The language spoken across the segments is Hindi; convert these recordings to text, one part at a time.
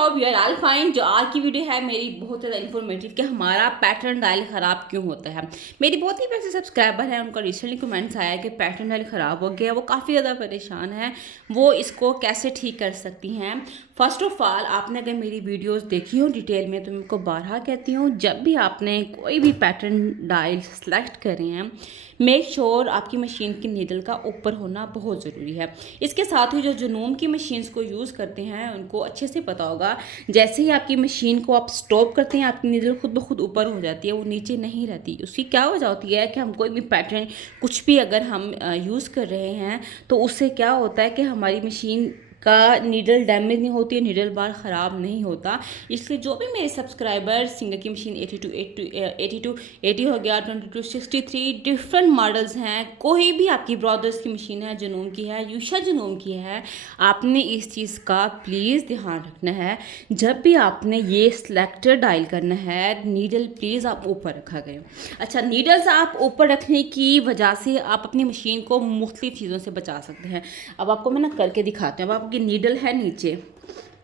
Hope you are all fine. जो आज की वीडियो है मेरी बहुत ज़्यादा इन्फॉर्मेटिव कि हमारा पैटर्न डायल ख़राब क्यों होता है। मेरी बहुत ही वैसे सब्सक्राइबर हैं, उनका रिसेंटली कमेंट्स आया कि पैटर्न डायल ख़राब हो गया, वो काफ़ी ज़्यादा परेशान है, वो इसको कैसे ठीक कर सकती हैं। फर्स्ट ऑफ ऑल, आपने अगर मेरी वीडियोस देखी हो डिटेल में तो मैं आपको बारहा कहती हूँ, जब भी आपने कोई भी पैटर्न डायल सेलेक्ट करें हैं, मेक श्योर आपकी मशीन की नीडल का ऊपर होना बहुत ज़रूरी है। इसके साथ ही जो जुनून की मशीन्स को यूज़ करते हैं उनको अच्छे से पता होगा, जैसे ही आपकी मशीन को आप स्टॉप करते हैं आपकी नीडल खुद ब खुद ऊपर हो जाती है, वो नीचे नहीं रहती। उसकी क्या वजह होती है कि हम कोई भी पैटर्न कुछ भी अगर हम यूज़ कर रहे हैं तो उससे क्या होता है कि हमारी मशीन का नीडल डैमेज नहीं होती है, नीडल बार ख़राब नहीं होता। इसलिए जो भी मेरे सब्सक्राइबर सिंगर की मशीन 82 हो गया, 2263 डिफरेंट मॉडल्स हैं, कोई भी आपकी ब्रदर्स की मशीन है, जुनून की है, यूशा जुनून की है, आपने इस चीज़ का प्लीज़ ध्यान रखना है। जब भी आपने ये सिलेक्टर डायल करना है, नीडल प्लीज़ आप ऊपर रखा गए। अच्छा, नीडल्स आप ऊपर रखने की वजह से आप अपनी मशीन को मुख्तलिफ चीज़ों से बचा सकते हैं। अब आपको मैं ना करके दिखाती हूँ। अब आपकी नीडल है नीचे,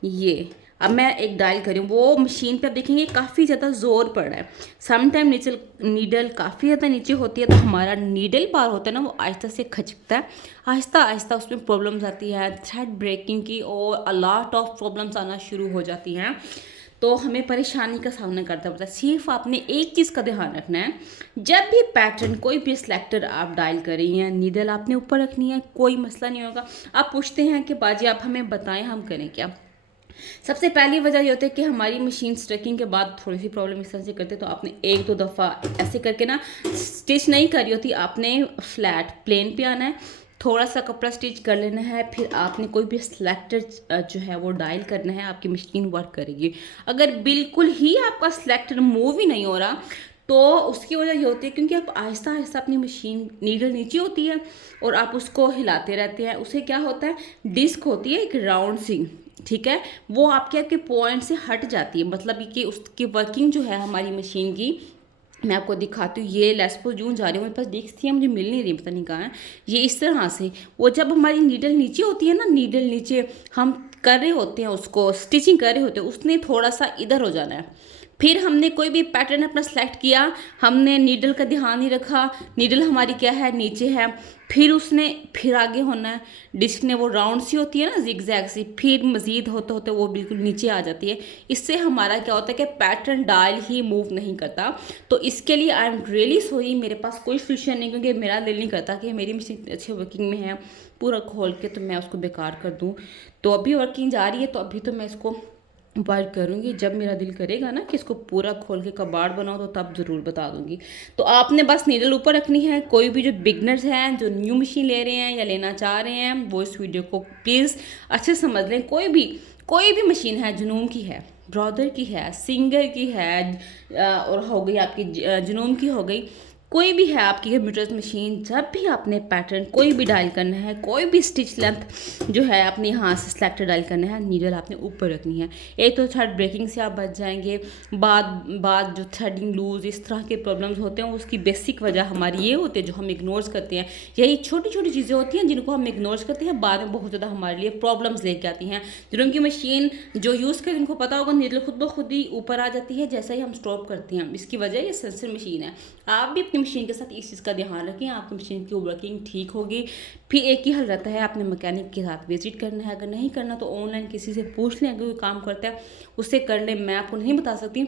ये अब मैं एक डायल करी हूँ, वो मशीन पे आप देखेंगे काफ़ी ज़्यादा जोर पड़ रहा है। सम टाइम नीचे नीडल काफ़ी ज़्यादा नीचे होती है तो हमारा नीडल बार होता है ना, वो आहिस्ता से खचकता है, आहिस्ता आहिस्ता उसमें प्रॉब्लम्स आती है, थ्रेड ब्रेकिंग की और अ लॉट ऑफ प्रॉब्लम्स आना शुरू हो जाती हैं। तो हमें परेशानी का सामना करना पड़ता है। सिर्फ आपने एक चीज़ का ध्यान रखना है, जब भी पैटर्न कोई भी सिलेक्टर आप डायल कर रही हैं, नीडल आपने ऊपर रखनी है, कोई मसला नहीं होगा। आप पूछते हैं कि बाजी आप हमें बताएं हम करें क्या। सबसे पहली वजह ये होती है कि हमारी मशीन स्ट्रेकिंग के बाद थोड़ी सी प्रॉब्लम इस तरह से करते, तो आपने एक दो दफ़ा ऐसे करके ना स्टिच नहीं करी होती, आपने फ्लैट प्लेन पे आना है, थोड़ा सा कपड़ा स्टिच कर लेना है, फिर आपने कोई भी सिलेक्टर जो है वो डायल करना है, आपकी मशीन वर्क करेगी। अगर बिल्कुल ही आपका सिलेक्टर मूव ही नहीं हो रहा तो उसकी वजह ये होती है क्योंकि आप आहिस्ता आहिस्ता अपनी मशीन, नीडल नीचे होती है और आप उसको हिलाते रहते हैं। उससे क्या होता है, डिस्क होती है एक राउंड सी, ठीक है, वो आपके आपके पॉइंट से हट जाती है। मतलब कि उसकी वर्किंग जो है हमारी मशीन की, मैं आपको दिखाती हूँ। ये लेस्पो जून जा रही हूँ, मेरे पास डिस्क थी, मुझे मिल नहीं रही, पता नहीं कहाँ है। ये इस तरह से, वो जब हमारी नीडल नीचे होती है ना, नीडल नीचे हम कर रहे होते हैं, उसको स्टिचिंग कर रहे होते हैं, उसने थोड़ा सा इधर हो जाना है। फिर हमने कोई भी पैटर्न अपना सेलेक्ट किया, हमने नीडल का ध्यान नहीं रखा, नीडल हमारी क्या है, नीचे है, फिर आगे होना है। डिस्क ने वो राउंड सी होती है ना, जिगजैग सी, फिर मज़ीद होते होते वो बिल्कुल नीचे आ जाती है। इससे हमारा क्या होता है कि पैटर्न डायल ही मूव नहीं करता। तो इसके लिए आई एम रियली सॉरी, मेरे पास कोई सोल्यूशन नहीं, क्योंकि मेरा दिल नहीं करता कि मेरी मशीन अच्छे वर्किंग में है, पूरा खोल के तो मैं उसको बेकार कर दूँ। तो अभी वर्किंग जा रही है, तो अभी तो मैं इसको वर्क करूँगी। जब मेरा दिल करेगा ना कि इसको पूरा खोल के कबाड़ बनाओ तो तब ज़रूर बता दूँगी। तो आपने बस नीडल ऊपर रखनी है। कोई भी जो बिगनर्स हैं, जो न्यू मशीन ले रहे हैं या लेना चाह रहे हैं, वो इस वीडियो को प्लीज़ अच्छे से समझ लें। कोई भी मशीन है, जुनून की है, ब्रदर की है, सिंगर की है, और हो गई आपकी जुनून की हो गई, कोई भी है आपकी कंप्यूटर मशीन, जब भी आपने पैटर्न कोई भी डायल करना है, कोई भी स्टिच लेंथ जो है अपने यहाँ से सिलेक्टर डायल करना है, नीडल आपने ऊपर रखनी है। एक तो थ्रेड ब्रेकिंग से आप बच जाएंगे। बाद जो थ्रेडिंग लूज इस तरह के प्रॉब्लम्स होते हैं, उसकी बेसिक वजह हमारी ये होती है जो हम इग्नोर्स करते हैं। यही छोटी छोटी चीज़ें होती हैं जिनको हम इग्नोर्स करते हैं, बाद में बहुत ज़्यादा हमारे लिए प्रॉब्लम्स लेके आती हैं। जिनकी मशीन जो यूज़ करें उनको पता होगा, नीडल खुद ब खुद ही ऊपर आ जाती है जैसे ही हम स्टॉप करते हैं। इसकी वजह ये सेंसर मशीन है। आप भी अपनी मशीन के साथ इस चीज़ का ध्यान रखें, आपकी मशीन की वर्किंग ठीक होगी। फिर एक ही हल रहता है, आपने मैकेनिक के साथ विजिट करना है, अगर नहीं करना तो ऑनलाइन किसी से पूछ लें, अगर कोई काम करता है उससे कर लें। मैं आपको नहीं बता सकती।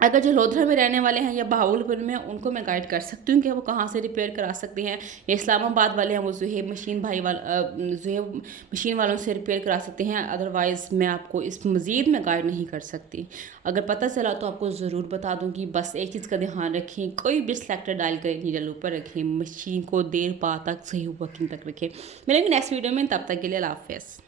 अगर जो लोधरा में रहने वाले हैं या बहावलपुर में, उनको मैं गाइड कर सकती हूँ कि वो कहाँ से रिपेयर करा सकते हैं। या इस्लामाबाद वाले हैं, वो जुहेब मशीन वालों से रिपेयर करा सकते हैं। अदरवाइज़ मैं आपको इस मज़ीद में गाइड नहीं कर सकती। अगर पता चला तो आपको ज़रूर बता दूँगी। बस एक चीज़ का ध्यान रखें, कोई भी सिलेक्टर डायल करें, नीडल ऊपर रखें, मशीन को देर पा तक सही वर्किंग तक रखें। मिलेंगे नेक्स्ट वीडियो में, तब तक के लिए अल्लाह हाफ़िज़।